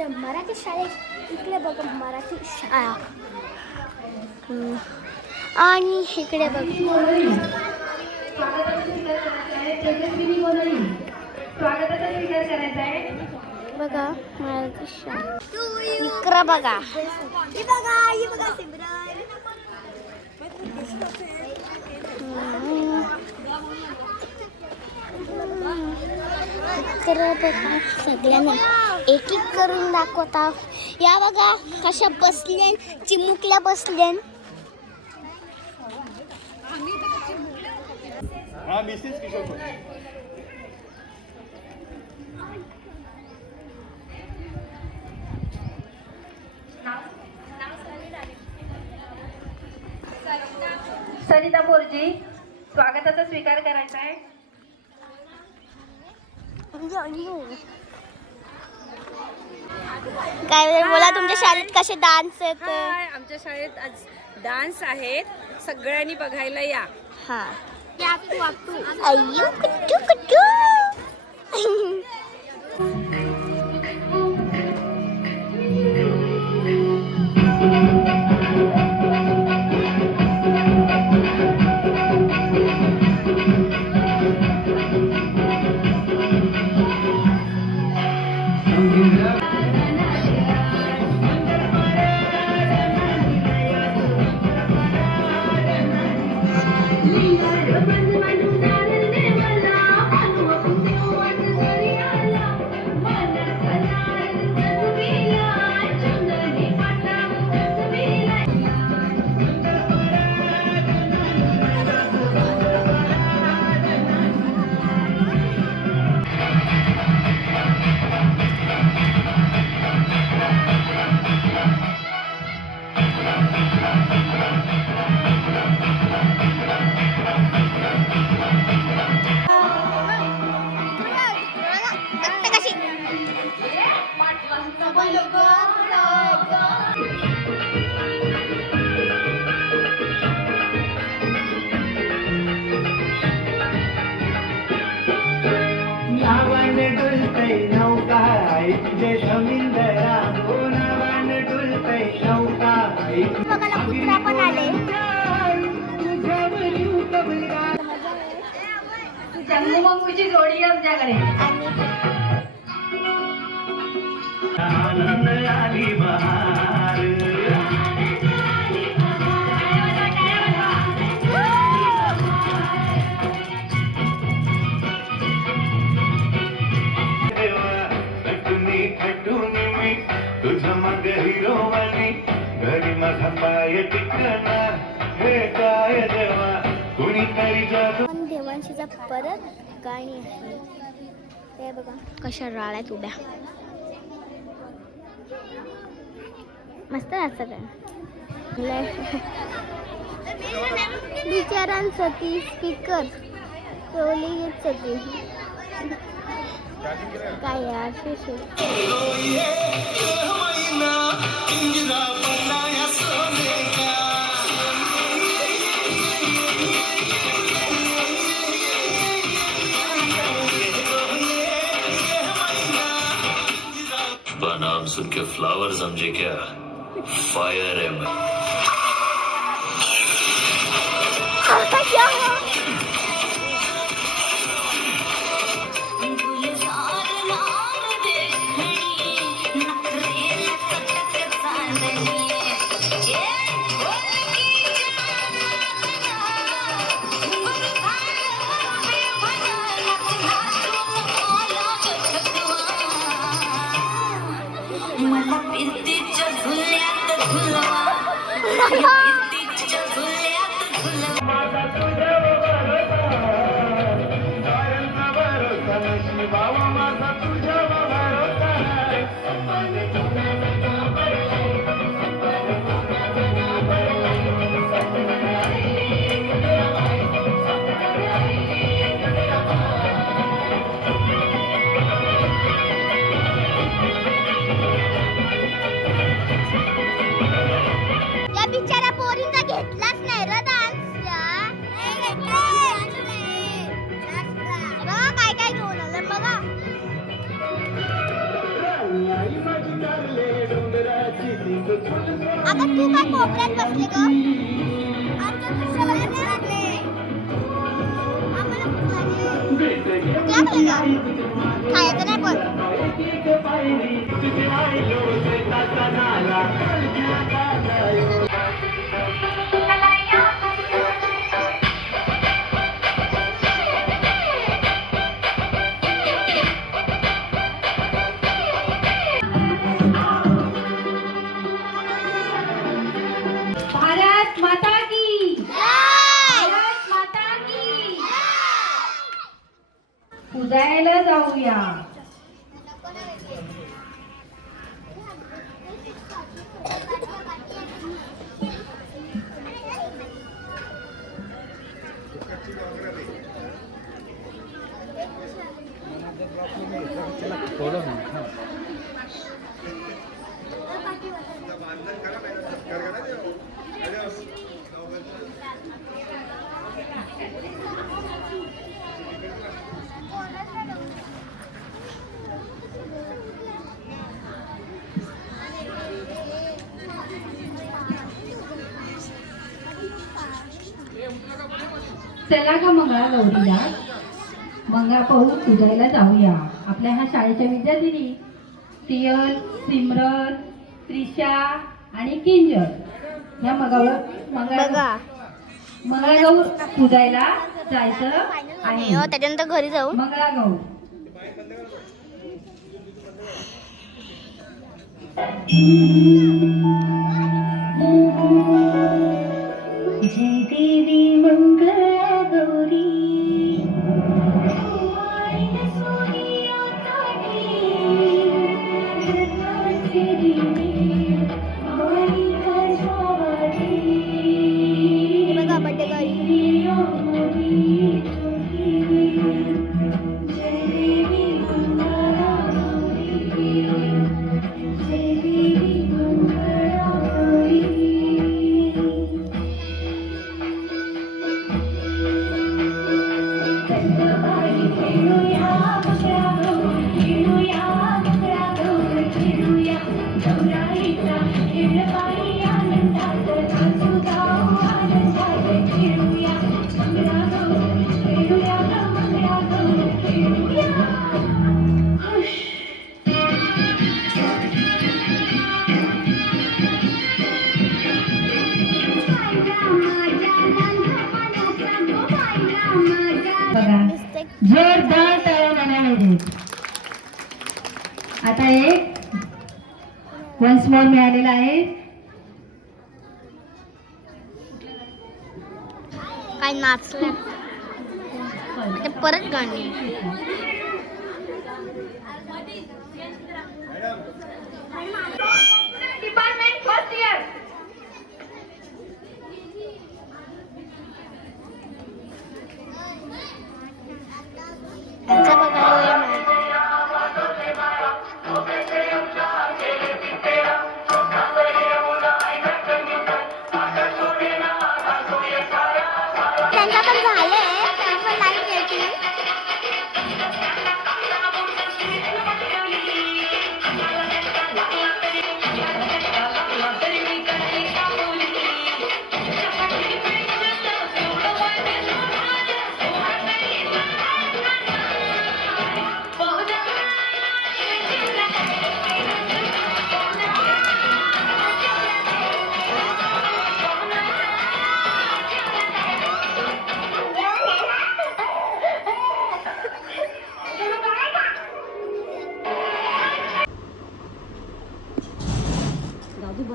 आमच्या मराठी शाळेत इकडे बघा मराठी शाळा आणि इकडे बघ बघा मराठी शाळा इकडे बघा तर बघा सगळ्यांना एक एक करून दाखवता. या बघा कशा बसल्यान चिमुकल्या बसल्यान. सरिता बोरजी स्वागताचा स्वीकार करायचा आहे. काय बोला तुमच्या शाळेत कसे डान्स आहेत? आमच्या शाळेत आज डान्स आहेत, सगळ्यांनी बघायला या. हा अय्यो कुटू कुटू. कुत्रा पण आले. जम्मू मंगूची जोडी आमच्याकडे. पण देवांशीचा परत गाणी आहे. ते बघा कशा राळ्यात उभ्या मस्त असतं काय बिचारांसाठी स्पीकर टोली येत सगळी काय यार नाम सुन के फ्लावर समझे क्या? फायर है मैं. बिचारा पोरींचा घेतलाच नाही र डान्स. आता तू काय कोपऱ्यात बसले ग? आमच्या कशाला लागले? आम्हाला भूक लागली का? खायचं नाही पण. भारत माता की भारत माता की उदयाला जाऊया. चला का मंगळागौरीला मंगळा पाहू पूजायला जाऊया. आपल्या ह्या शाळेच्या विद्यार्थिनी सियल, सिमरन, त्रिशा आणि किंजल या मंगळागौर पूजायला जायचं आहे. त्याच्यानंतर घरी जाऊ. मंगळागौर जय देवी मंगळा गौरी बघा बड्डे गाडी. जोरदार टाळ्या म्हणाले. आता एक वन्स मोर मिळालेला आहे. काय नाचलं परत गाणी.